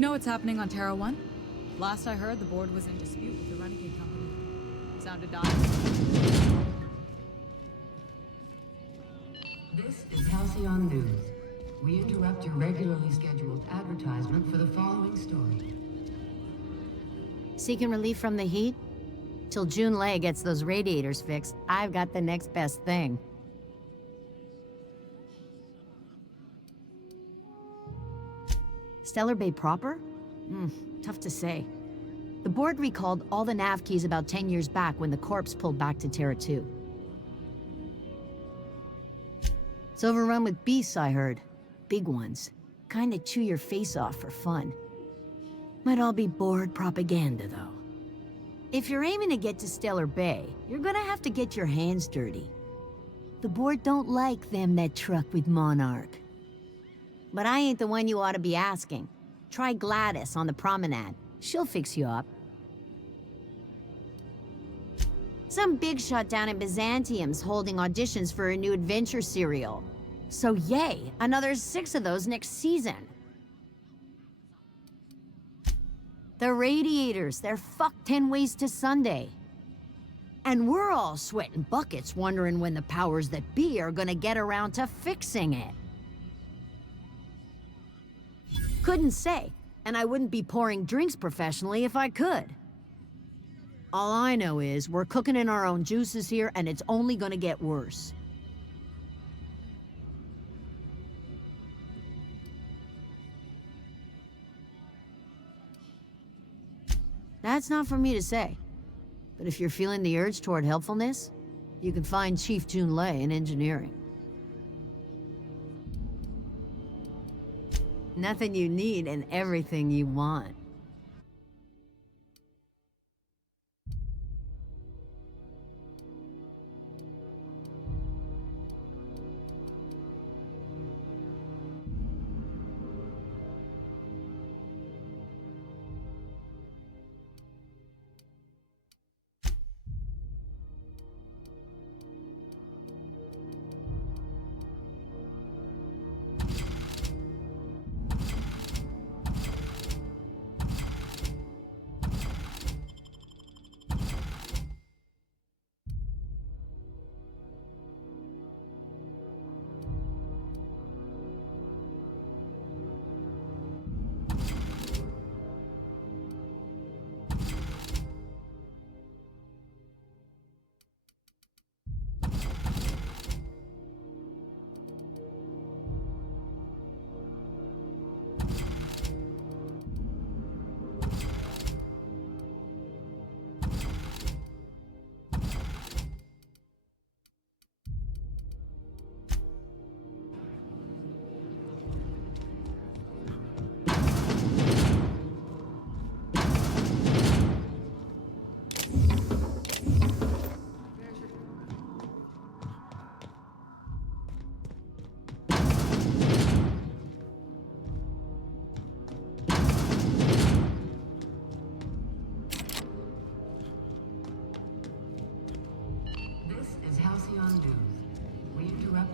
you know what's happening on Terra 1? Last I heard, the board was in dispute with the Renegade Company. Sounded dodgy. This is Halcyon News. We interrupt your regularly scheduled advertisement for the following story. Seeking relief from the heat? Till June Lay gets those radiators fixed, I've got the next best thing. Stellar Bay proper? Tough to say. The board recalled all the nav keys about 10 years back when the corpse pulled back to Terra 2. It's overrun with beasts, I heard. Big ones. Kinda chew your face off for fun. Might all be board propaganda, though. If you're aiming to get to Stellar Bay, you're gonna have to get your hands dirty. The board don't like them that truck with Monarch. But I ain't the one you ought to be asking. Try Gladys on the promenade. She'll fix you up. Some big shot down in Byzantium's holding auditions for a new adventure serial. So yay, another 6 of those next season. The radiators, they're fucked 10 ways to Sunday. And we're all sweating buckets wondering when the powers that be are gonna get around to fixing it. Couldn't say, and I wouldn't be pouring drinks professionally if I could. All I know is we're cooking in our own juices here, and it's only gonna get worse. That's not for me to say. But if you're feeling the urge toward helpfulness, you can find Chief Jun Lei in engineering. Nothing you need and everything you want.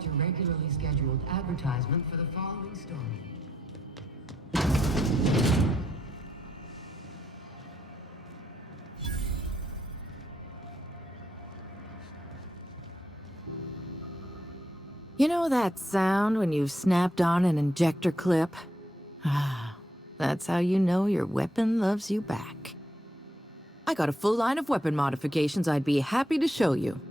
Your regularly scheduled advertisement for the following story. You know that sound when you've snapped on an injector clip? That's how you know your weapon loves you back. I got a full line of weapon modifications I'd be happy to show you.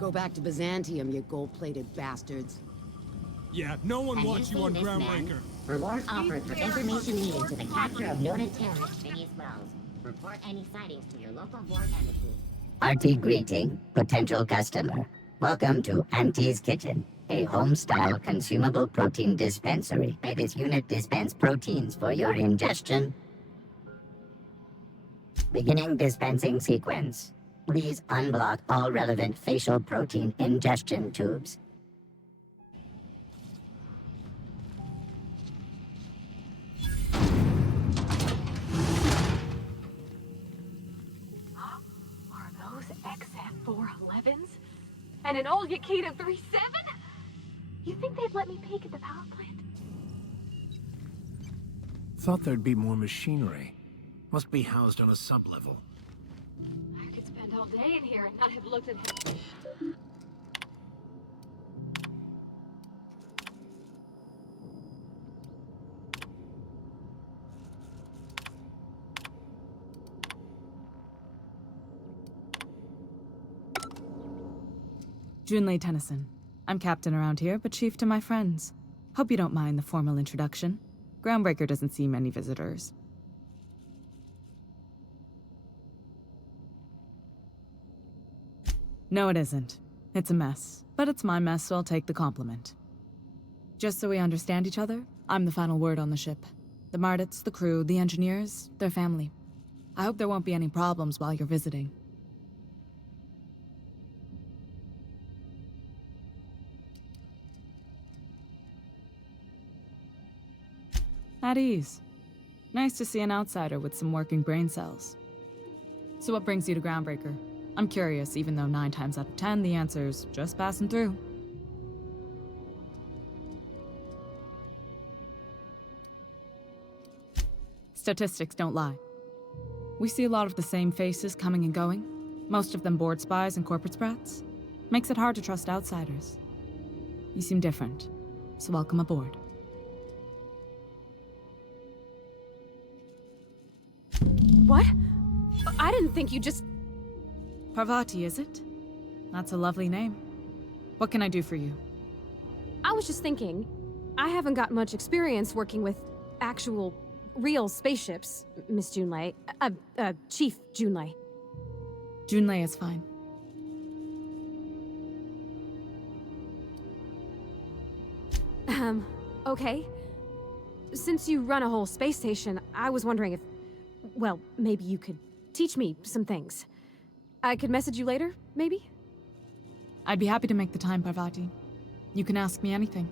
Go back to Byzantium, you gold-plated bastards. Yeah, no one wants you on Groundbreaker. Reward offered for information needed to the capture of noted terrorist Phineas Wells. Report any sightings to your local board embassy. RT greeting, potential customer. Welcome to Auntie's Kitchen, a home-style consumable protein dispensary. May this unit dispense proteins for your ingestion. Beginning dispensing sequence. Please unblock all relevant facial protein ingestion tubes. Are those XF411s? And an old Yakita 37? You think they'd let me peek at the power plant? Thought there'd be more machinery. Must be housed on a sublevel. I could spend all day in here and not have looked at him. Junlei Tennyson. I'm captain around here, but chief to my friends. Hope you don't mind the formal introduction. Groundbreaker doesn't see many visitors. No, it isn't. It's a mess. But it's my mess, so I'll take the compliment. Just so we understand each other, I'm the final word on the ship. The Mardits, the crew, the engineers, their family. I hope there won't be any problems while you're visiting. At ease. Nice to see an outsider with some working brain cells. So what brings you to Groundbreaker? I'm curious, even though 9 times out of 10 the answer's just passing through. Statistics don't lie. We see a lot of the same faces coming and going, most of them board spies and corporate sprats. Makes it hard to trust outsiders. You seem different, so welcome aboard. What? I didn't think you just... Parvati, is it? That's a lovely name. What can I do for you? I was just thinking, I haven't got much experience working with actual, real spaceships, Miss Junlei. Chief Junlei. Junlei is fine. Okay. Since you run a whole space station, I was wondering if... Well, maybe you could teach me some things. I could message you later, maybe? I'd be happy to make the time, Parvati. You can ask me anything.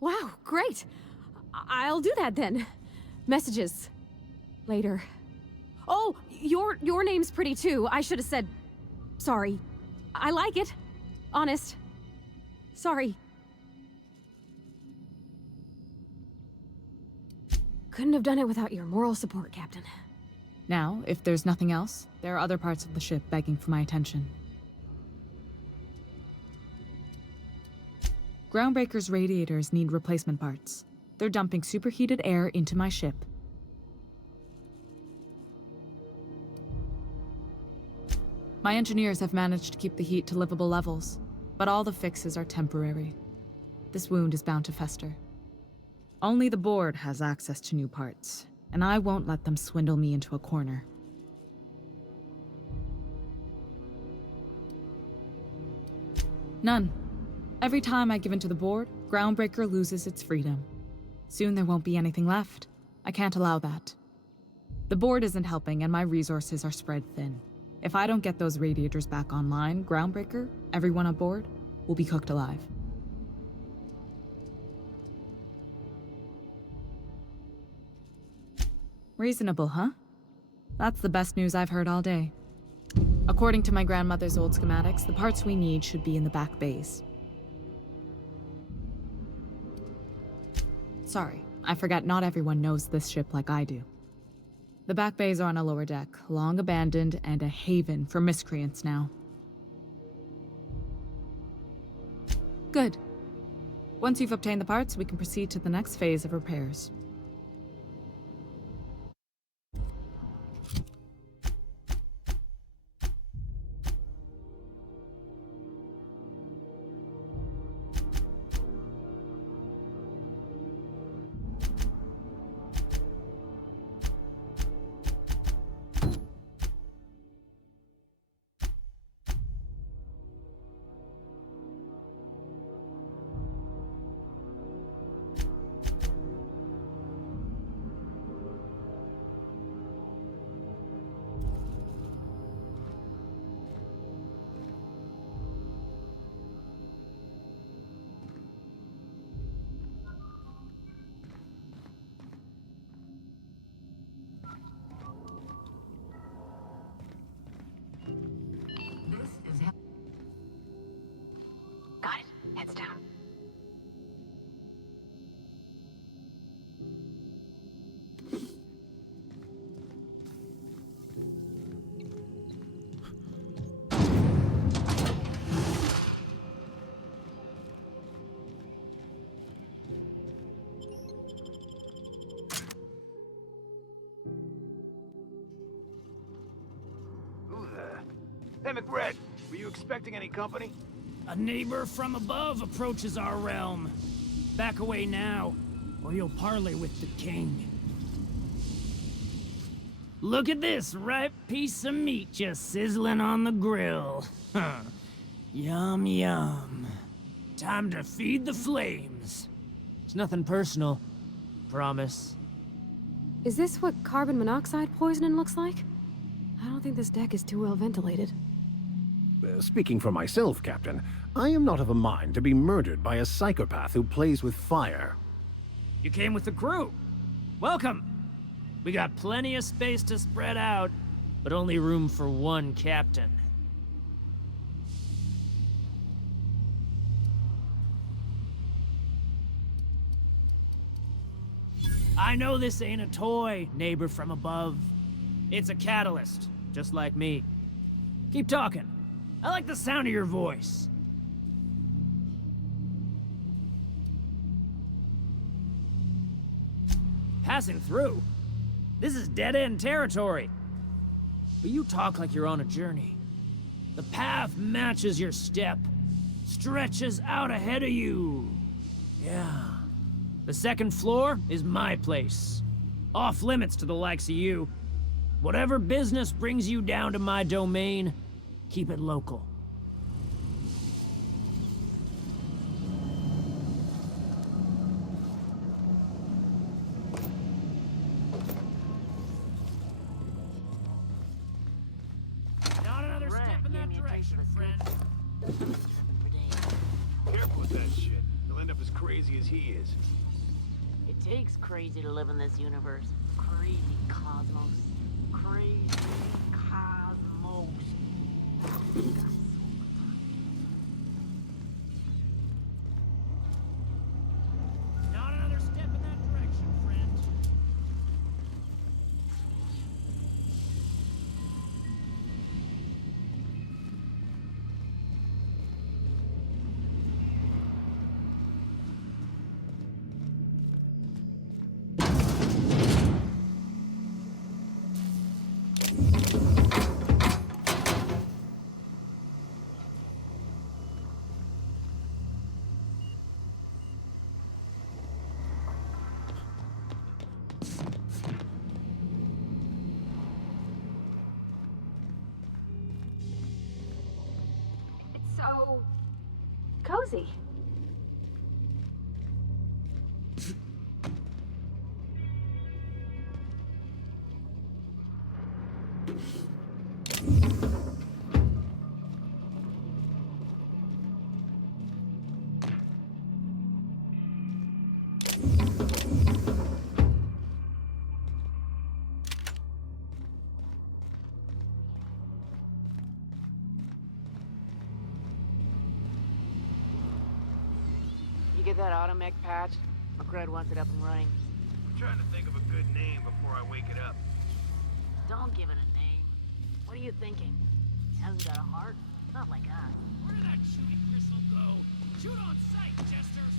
Wow, great! I'll do that then. Messages. Later. Oh, your name's pretty too. I should have said... Sorry. I like it. Honest. Sorry. Couldn't have done it without your moral support, Captain. Now, if there's nothing else, there are other parts of the ship begging for my attention. Groundbreaker's radiators need replacement parts. They're dumping superheated air into my ship. My engineers have managed to keep the heat to livable levels, but all the fixes are temporary. This wound is bound to fester. Only the board has access to new parts, and I won't let them swindle me into a corner. None. Every time I give in to the board, Groundbreaker loses its freedom. Soon there won't be anything left. I can't allow that. The board isn't helping, and my resources are spread thin. If I don't get those radiators back online, Groundbreaker, everyone aboard, will be cooked alive. Reasonable, huh? That's the best news I've heard all day. According to my grandmother's old schematics, the parts we need should be in the back bays. Sorry, I forgot not everyone knows this ship like I do. The back bays are on a lower deck, long abandoned and a haven for miscreants now. Good. Once you've obtained the parts, we can proceed to the next phase of repairs. Hey, McRed, were you expecting any company? A neighbor from above approaches our realm. Back away now, or you'll parley with the king. Look at this ripe piece of meat just sizzling on the grill. Huh. Yum, yum. Time to feed the flames. It's nothing personal. Promise. Is this what carbon monoxide poisoning looks like? I don't think this deck is too well ventilated. Speaking for myself, Captain, I am not of a mind to be murdered by a psychopath who plays with fire. You came with the crew. Welcome. We got plenty of space to spread out, but only room for one captain. I know this ain't a toy, neighbor from above. It's a catalyst, just like me. Keep talking. I like the sound of your voice. Passing through? This is dead-end territory. But you talk like you're on a journey. The path matches your step, stretches out ahead of you. Yeah. The second floor is my place. Off limits to the likes of you. Whatever business brings you down to my domain, keep it local. Not another step in that direction, friend. Careful with that shit. You'll end up as crazy as he is. It takes crazy to live in this universe. Crazy cosmos. Crazy cosmos. Not another step in that direction, friend. It's so cozy. You get that automech patch? McRed wants it up and running. I'm trying to think of a good name before I wake it up. Don't give it a name. What are you thinking? It hasn't got a heart? Not like us. Where did that shooting crystal go? Shoot on sight, jesters!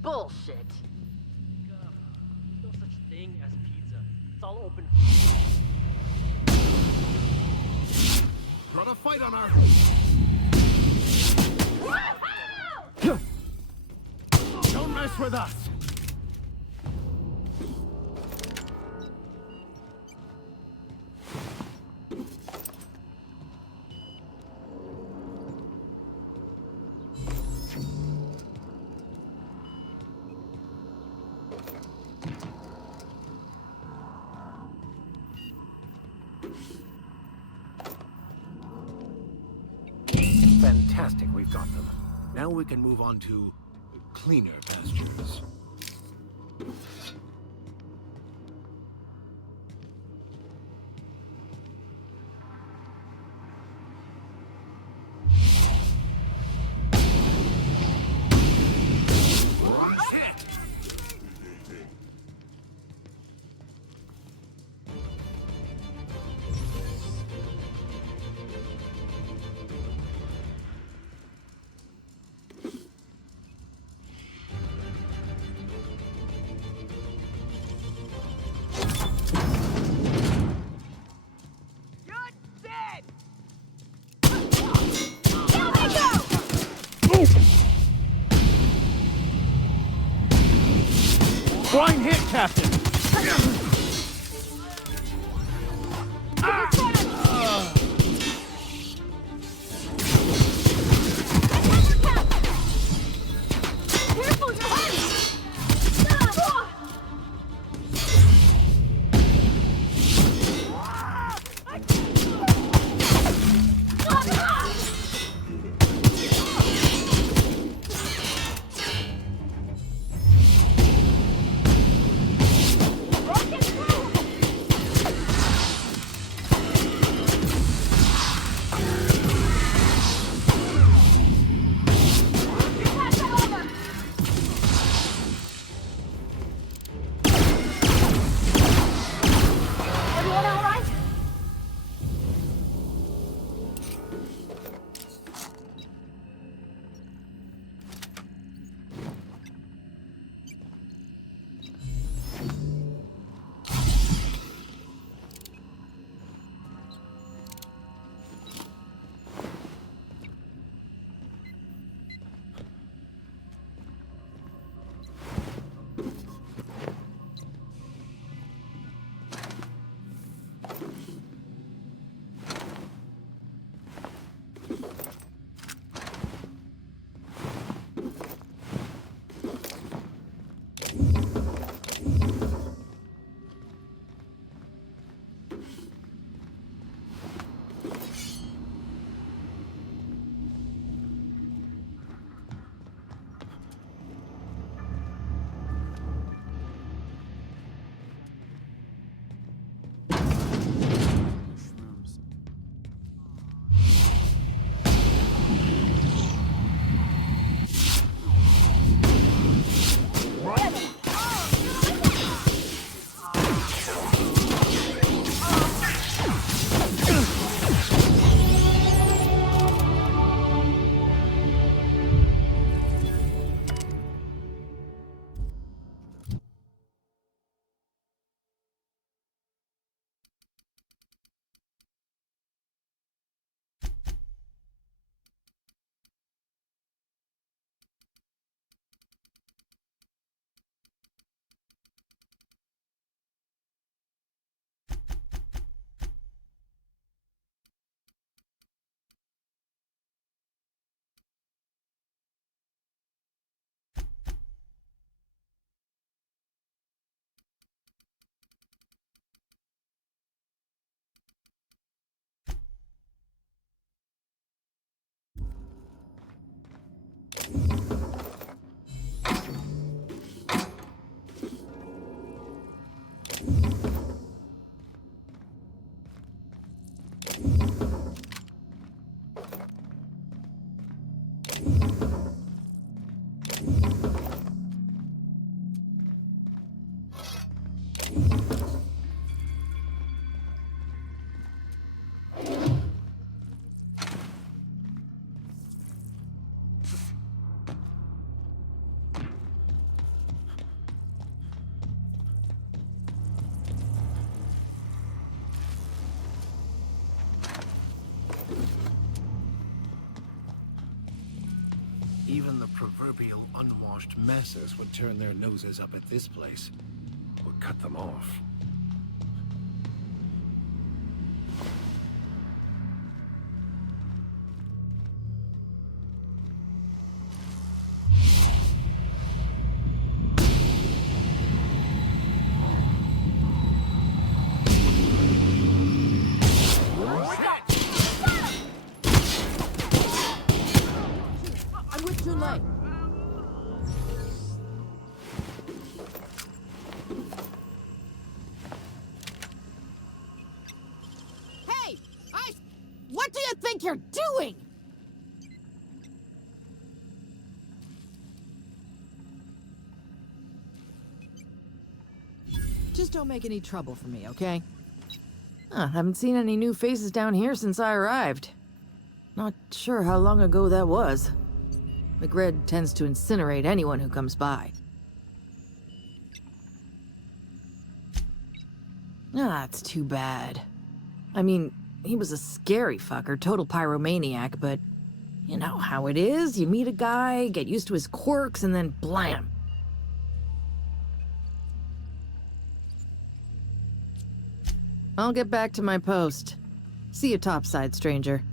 Bullshit! There's no such thing as pizza. It's all open. Brought a fight on our... Don't mess with us! Fantastic, we've got them. Now we can move on to cleaner pastures. Try and hit, Captain! Careful, you're hurt! Even the proverbial unwashed masses would turn their noses up at this place. Or cut them off. What do you think you're doing? Just don't make any trouble for me, okay? Haven't seen any new faces down here since I arrived. Not sure how long ago that was. McRed tends to incinerate anyone who comes by. That's too bad. I mean, he was a scary fucker, total pyromaniac, but you know how it is. You meet a guy, get used to his quirks, and then blam. I'll get back to my post. See you topside, stranger.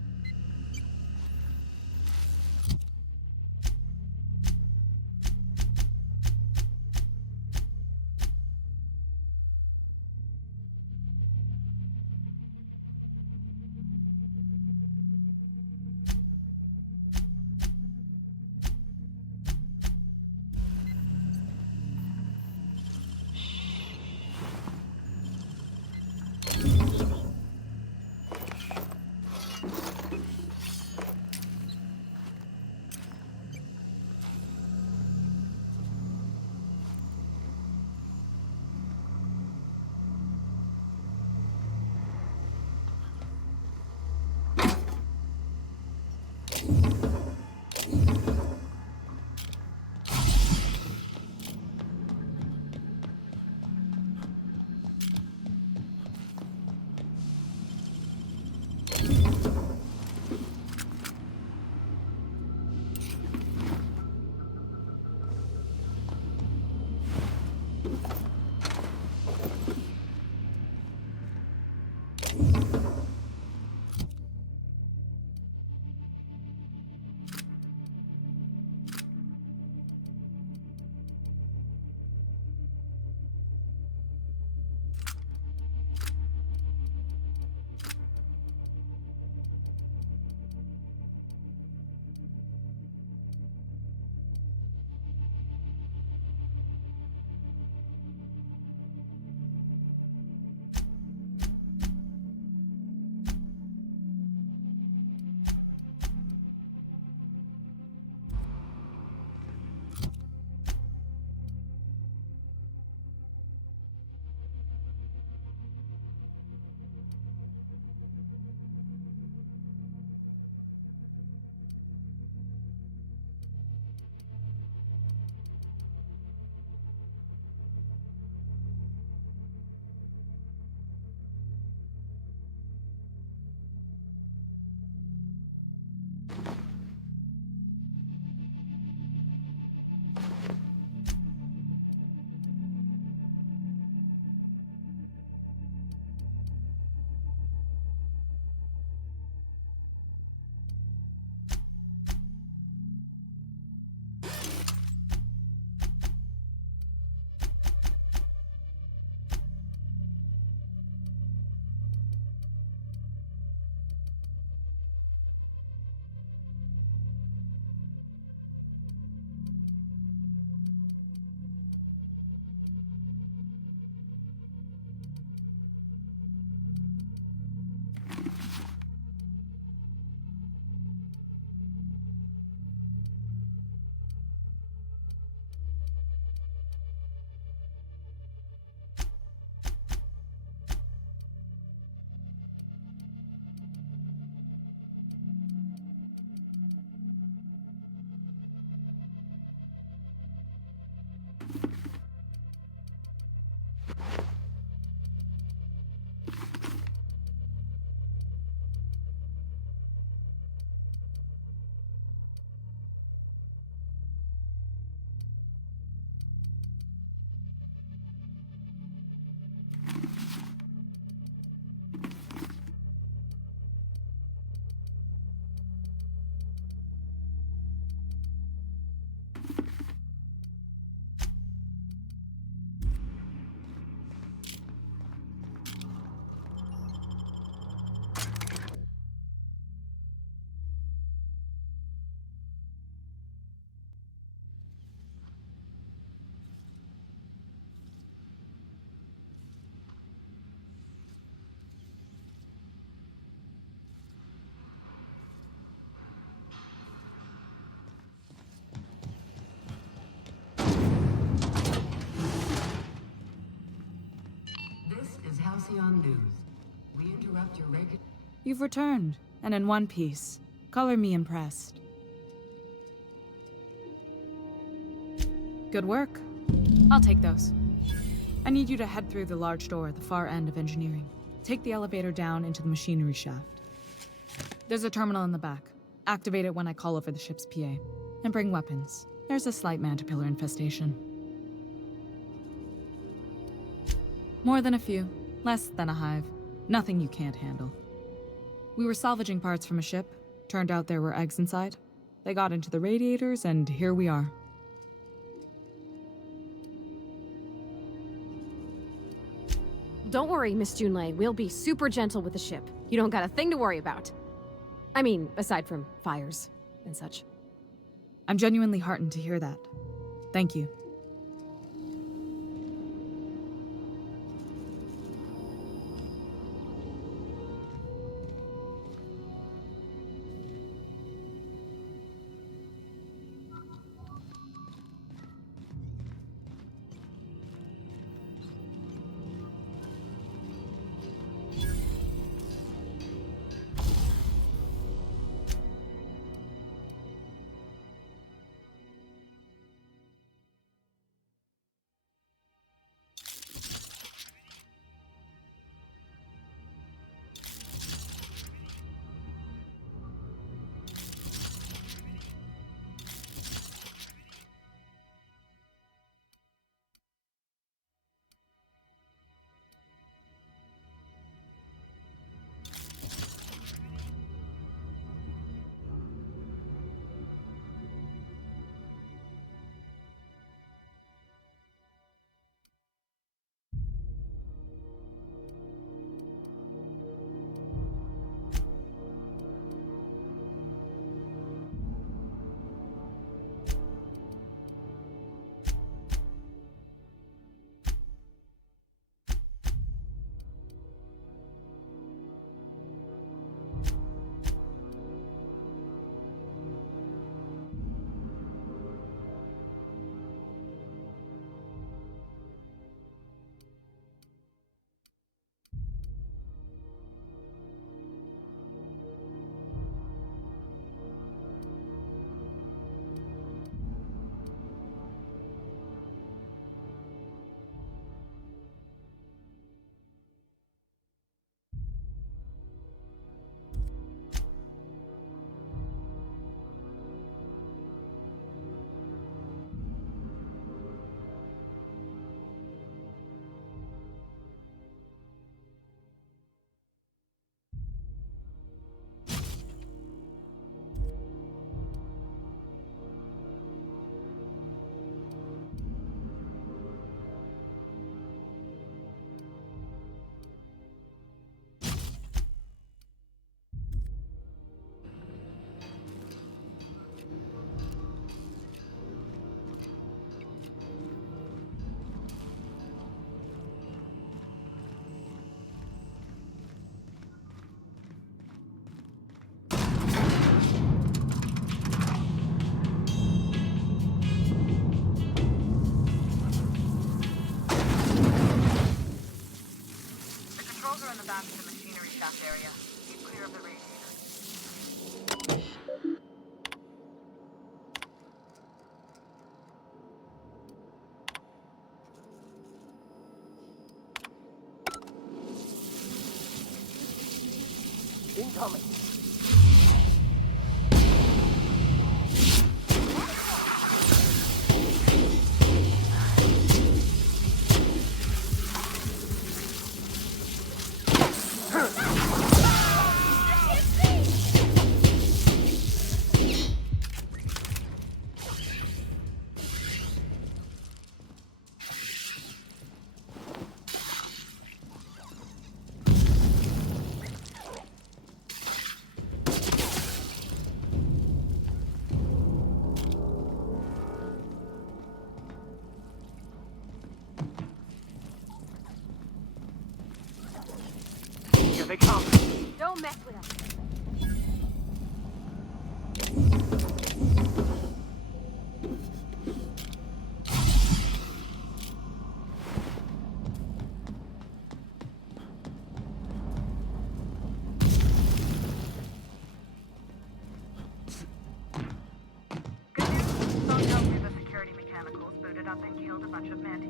Halcyon News. We interrupt your regular... You've returned, and in one piece. Color me impressed. Good work. I'll take those. I need you to head through the large door at the far end of engineering. Take the elevator down into the machinery shaft. There's a terminal in the back. Activate it when I call over the ship's PA. And bring weapons. There's a slight mantipillar infestation. More than a few. Less than a hive. Nothing you can't handle. We were salvaging parts from a ship. Turned out there were eggs inside. They got into the radiators, and here we are. Don't worry, Miss Junlei. We'll be super gentle with the ship. You don't got a thing to worry about. I mean, aside from fires and such. I'm genuinely heartened to hear that. Thank you. area. Keep clear of the radiator. Incoming. Here they come. Don't mess with us. Good news, some help through the security mechanicals booted up and killed a bunch of mantis.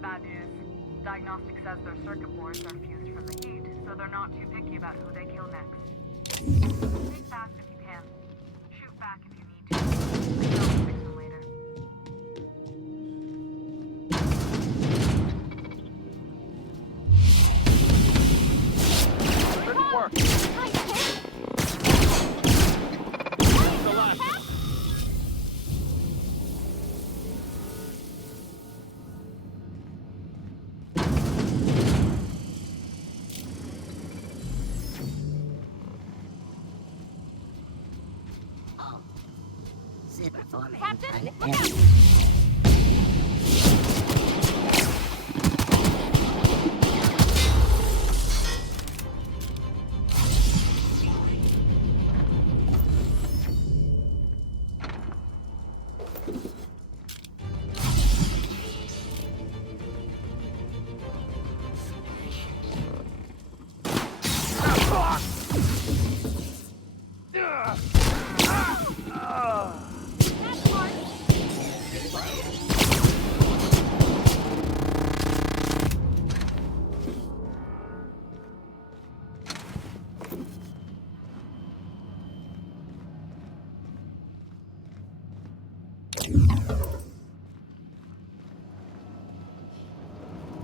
Bad news, diagnostic says their circuit boards are fused from the heat, so they're not too picky about who they kill next. Think fast if you can. Shoot back if you need to. They'll fix them later. to performing Captain? an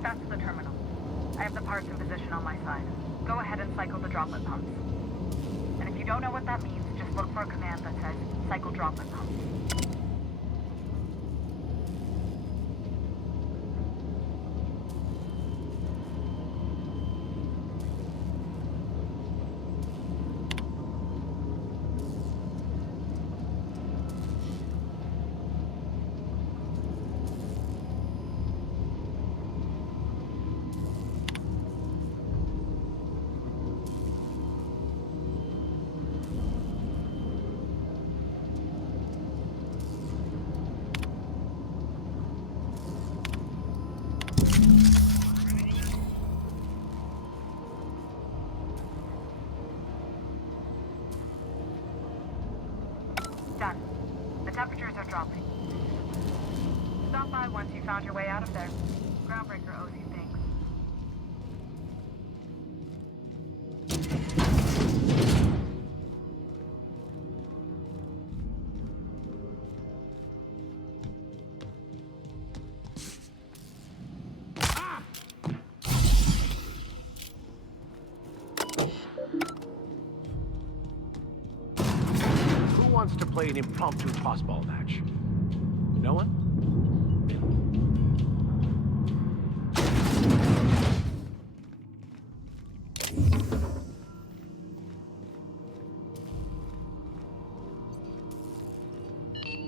That's the terminal. I have the parts in position on my side. Go ahead and cycle the droplet pumps. And if you don't know what that means, just look for a command that says, cycle droplet pumps. Done. The temperatures are dropping. Stop by once you found your way out of there. Groundbreaker owes you thanks. Who wants to play an impromptu tossball match? No one?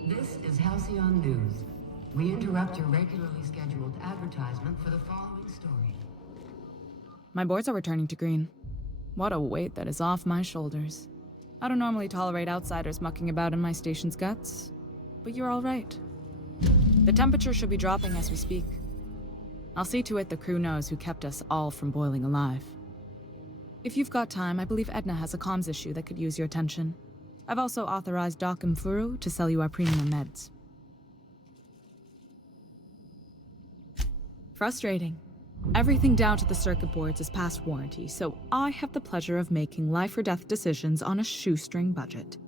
This is Halcyon News. We interrupt your regularly scheduled advertisement for the following story. My boards are returning to green. What a weight that is off my shoulders. I don't normally tolerate outsiders mucking about in my station's guts, but you're all right. The temperature should be dropping as we speak. I'll see to it the crew knows who kept us all from boiling alive. If you've got time, I believe Edna has a comms issue that could use your attention. I've also authorized Doc and Furu to sell you our premium meds. Frustrating. Everything down to the circuit boards is past warranty, so I have the pleasure of making life or death decisions on a shoestring budget.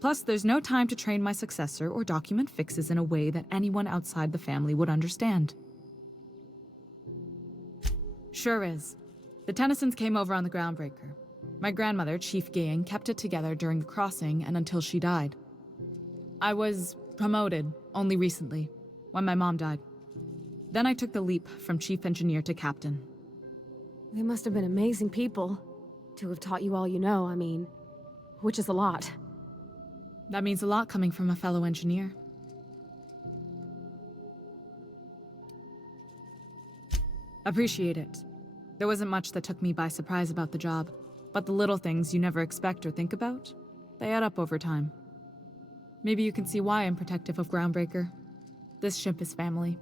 Plus, there's no time to train my successor or document fixes in a way that anyone outside the family would understand. Sure is. The Tennysons came over on the Groundbreaker. My grandmother, Chief Gang, kept it together during the crossing and until she died. I was promoted only recently, when my mom died. Then I took the leap from chief engineer to captain. They must have been amazing people to have taught you all you know, I mean, which is a lot. That means a lot coming from a fellow engineer. Appreciate it. There wasn't much that took me by surprise about the job, but the little things you never expect or think about, they add up over time. Maybe you can see why I'm protective of Groundbreaker. This ship is family.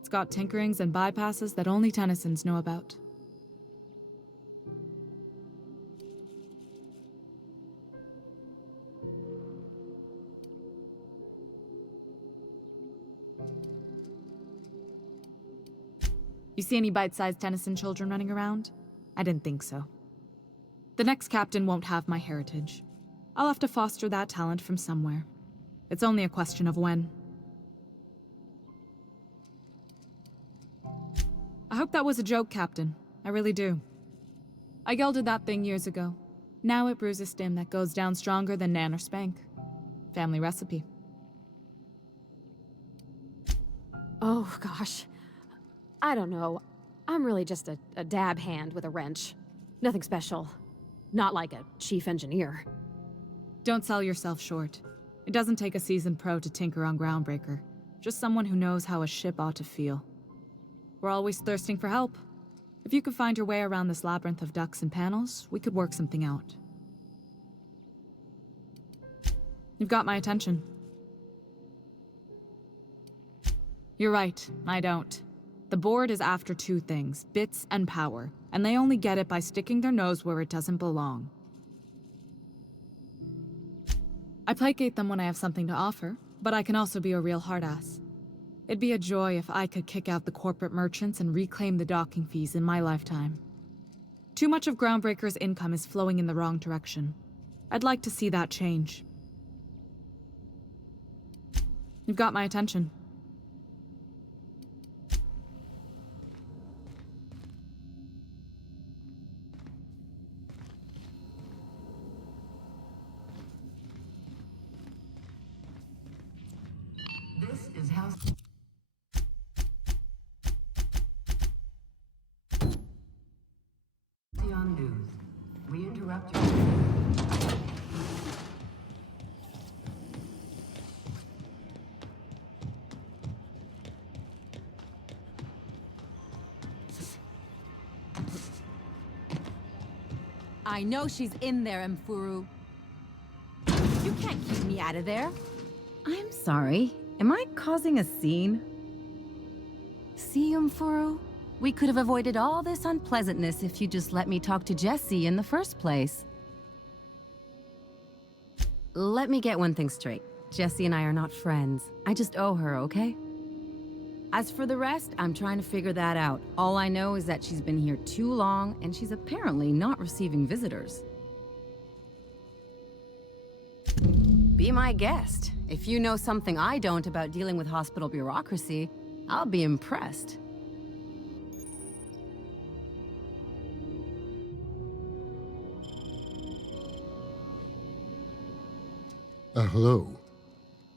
It's got tinkerings and bypasses that only Tennysons know about. You see any bite-sized Tennyson children running around? I didn't think so. The next captain won't have my heritage. I'll have to foster that talent from somewhere. It's only a question of when. I hope that was a joke, Captain. I really do. I gelded that thing years ago. Now it brews a stim that goes down stronger than Nan or Spank. Family recipe. Oh, gosh. I don't know. I'm really just a dab hand with a wrench. Nothing special. Not like a chief engineer. Don't sell yourself short. It doesn't take a seasoned pro to tinker on Groundbreaker, just someone who knows how a ship ought to feel. We're always thirsting for help. If you could find your way around this labyrinth of ducts and panels, we could work something out. You've got my attention. You're right, I don't. The board is after two things, bits and power, and they only get it by sticking their nose where it doesn't belong. I placate them when I have something to offer, but I can also be a real hard-ass. It'd be a joy if I could kick out the corporate merchants and reclaim the docking fees in my lifetime. Too much of Groundbreaker's income is flowing in the wrong direction. I'd like to see that change. You've got my attention. This is Halcyon News. We interrupt your... I know she's in there, Mfuru. You can't keep me out of there. I'm sorry. Am I causing a scene? See, Mfuru? We could have avoided all this unpleasantness if you just let me talk to Jessie in the first place. Let me get one thing straight. Jessie and I are not friends. I just owe her, okay? As for the rest, I'm trying to figure that out. All I know is that she's been here too long, and she's apparently not receiving visitors. Be my guest. If you know something I don't about dealing with hospital bureaucracy, I'll be impressed. Hello.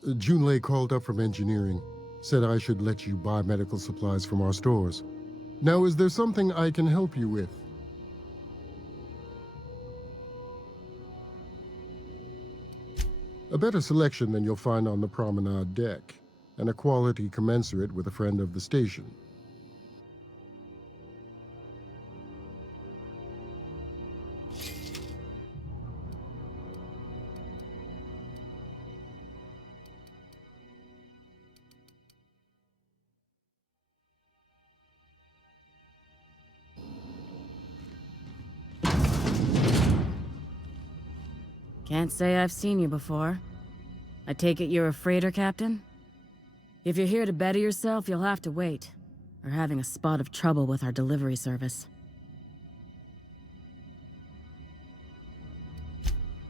Junlei called up from engineering. Said I should let you buy medical supplies from our stores. Now, is there something I can help you with? A better selection than you'll find on the promenade deck, and a quality commensurate with a friend of the station. Can't say I've seen you before. I take it you're a freighter captain? If you're here to better yourself, you'll have to wait. We're having a spot of trouble with our delivery service.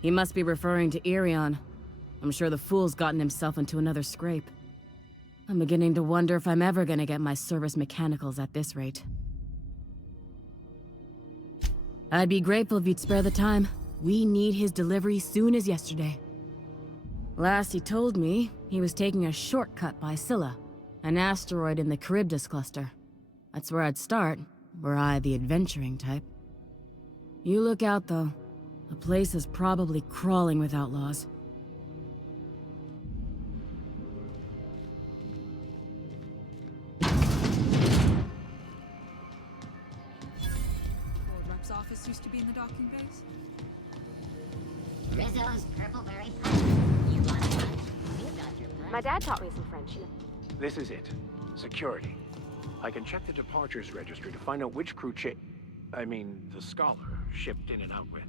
He must be referring to Irion. I'm sure the fool's gotten himself into another scrape. I'm beginning to wonder if I'm ever gonna get my service mechanicals at this rate. I'd be grateful if you'd spare the time. We need his delivery soon as yesterday. Last he told me, he was taking a shortcut by Scylla, an asteroid in the Charybdis cluster. That's where I'd start, were I the adventuring type. You look out, though. The place is probably crawling with outlaws. Board rep's office used to be in the docking bays. Rizzo's Purpleberry Pie. You want lunch? We've got your lunch. My dad taught me some French. This is it. Security. I can check the departures registry to find out which crew the Scholar shipped in and out with.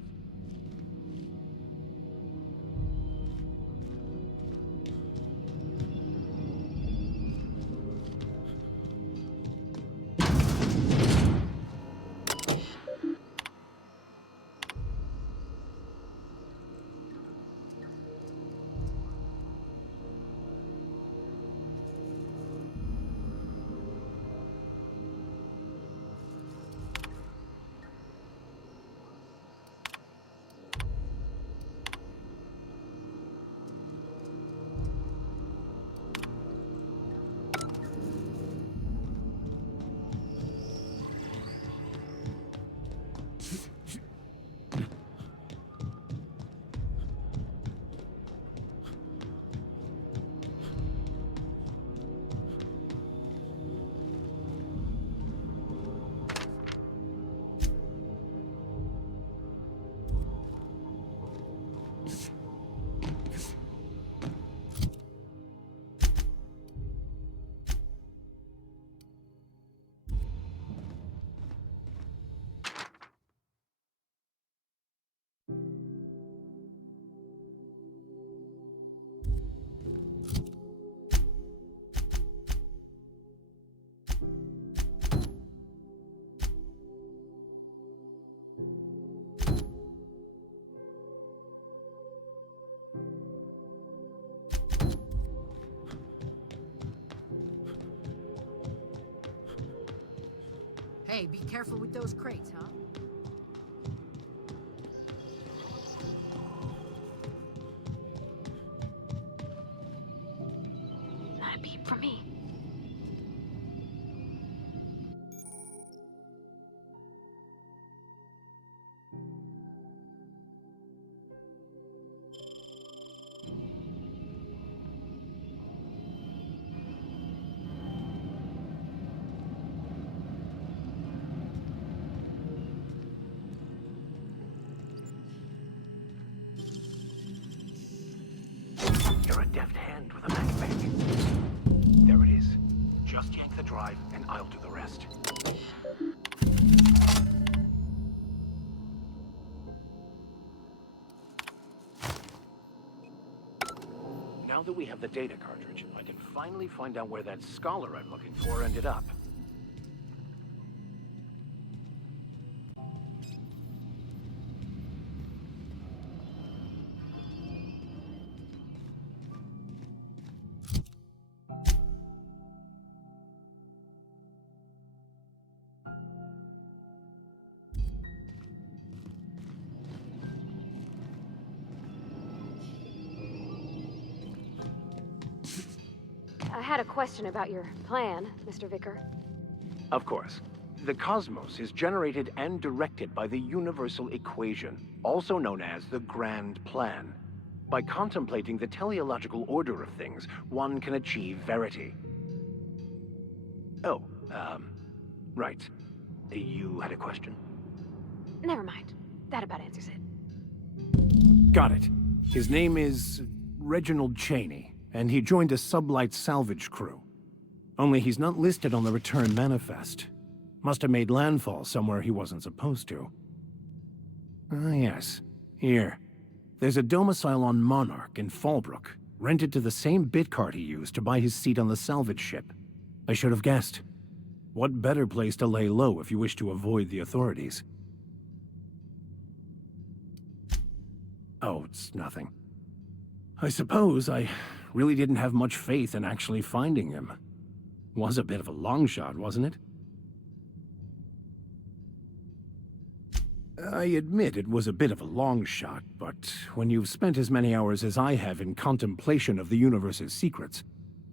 Hey, be careful with those crates, huh? Not a peep from me. You're a deft hand with a backpack. There it is. Just yank the drive, and I'll do the rest. Now that we have the data cartridge, I can finally find out where that scholar I'm looking for ended up. I had a question about your plan, Mr. Vicker. Of course. The cosmos is generated and directed by the universal equation, also known as the Grand Plan. By contemplating the teleological order of things, one can achieve verity. Oh, right. You had a question? Never mind. That about answers it. Got it. His name is Reginald Cheney, and he joined a sublight salvage crew. Only he's not listed on the return manifest. Must have made landfall somewhere he wasn't supposed to. Ah, yes. Here. There's a domicile on Monarch in Fallbrook, rented to the same bit card he used to buy his seat on the salvage ship. I should have guessed. What better place to lay low if you wish to avoid the authorities? Oh, it's nothing. I suppose I really didn't have much faith in actually finding him. Was a bit of a long shot, wasn't it? I admit it was a bit of a long shot, but when you've spent as many hours as I have in contemplation of the universe's secrets,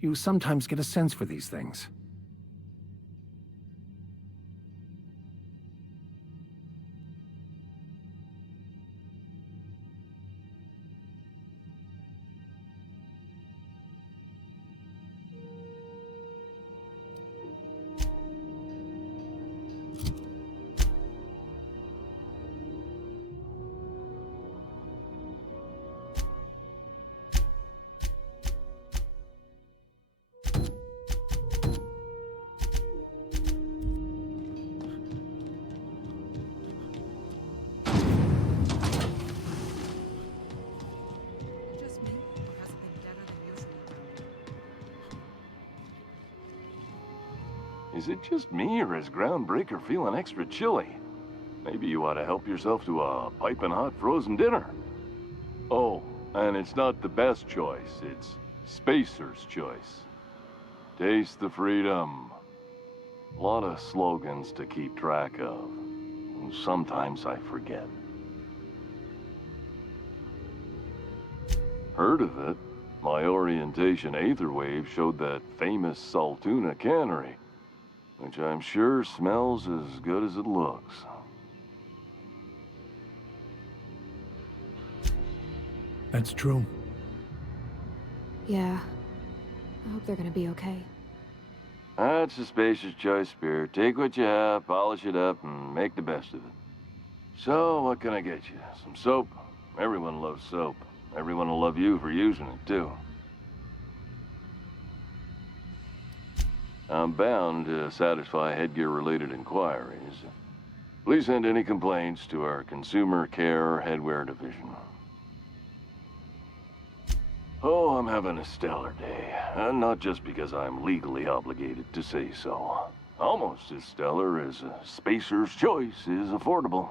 you sometimes get a sense for these things. Is it just me, or is Groundbreaker feeling extra chilly? Maybe you ought to help yourself to a piping hot frozen dinner. Oh, and it's not the best choice, it's Spacer's choice. Taste the freedom. A lot of slogans to keep track of. Sometimes I forget. Heard of it? My orientation aetherwave showed that famous Saltuna cannery, which I'm sure smells as good as it looks. That's true. Yeah. I hope they're gonna be okay. That's the Spacer's choice spirit. Take what you have, polish it up, and make the best of it. So, what can I get you? Some soap? Everyone loves soap. Everyone will love you for using it, too. I'm bound to satisfy headgear-related inquiries. Please send any complaints to our Consumer Care Headwear Division. Oh, I'm having a stellar day. And not just because I'm legally obligated to say so. Almost as stellar as a Spacer's Choice is affordable.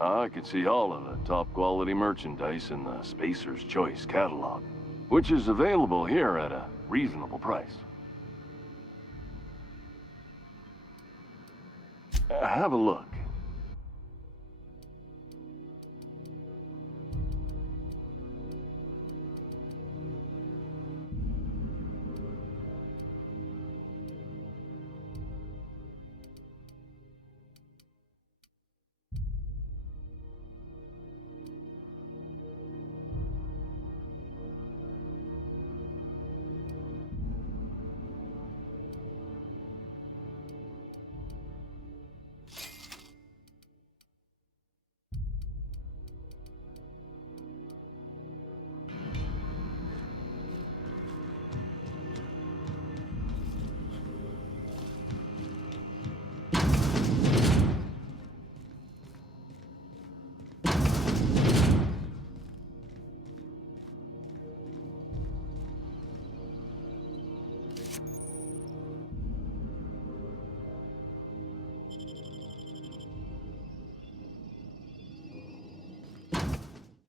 I can see all of the top-quality merchandise in the Spacer's Choice catalog, which is available here at a reasonable price. Have a look.